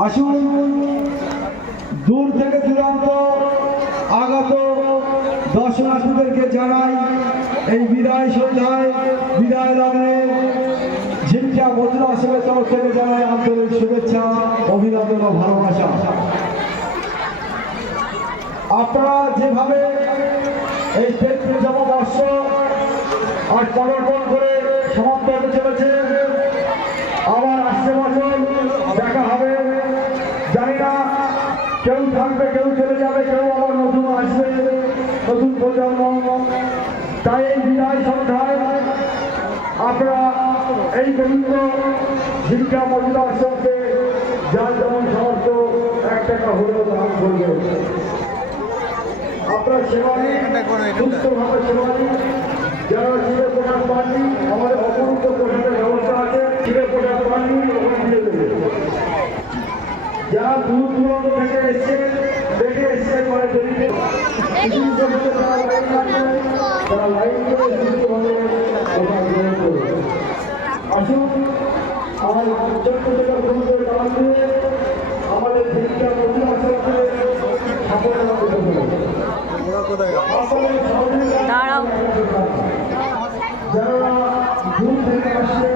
আসুন দূর থেকে দূরান্ত আগত দর্শনার্থীদেরকে জানাই এই বিদায় সন্ধ্যায় বিদায় লগ্নে ঝিমকা মজুর আশ্রমের তরফ থেকে জানাই আন্তরিক শুভেচ্ছা, অভিনন্দন ও ভালোবাসা। আপনারা যেভাবে এই ৩৩তম বর্ষ আজ পদার্পণ করে সমাপ্ত হতে চলেছে, আবার আসছে বছর দেখা হবে। জানি না কেউ থাকবে, কেউ চলে যাবে, কেউ আবার নতুন আসবে, নতুন প্রজন্ম। তাই এই বিদায় সন্ধ্যায় আপনারা এই পবিত্র ঝিমকা মজুর আশ্রমকে যার যেমন সমর্থ ১ টাকা হলেও দান করবে। আপনারা সেবা সুস্থভাবে সেবা দিন। যারা শিবে প্রসাদ পাননি, আমাদের অপরূপ প্রসাদের ব্যবস্থা আছে, শিবে প্রসাদ পাননি ওখানে দিয়ে দেবে। যারা দূর দূরান্ত থেকে এসছে, দেখে এসছে করে তৈরিতে তারা লাইন করে সুস্থভাবে প্রসাদ গ্রহণ করবে। আসুন আমার ছোট্ট ছোট বন্ধুদের কাজ দিয়ে আমাদের ঝিমকা মজুর আশ্রমকে সাফল্য করতে হবে। যারা দূর থেকে আসছে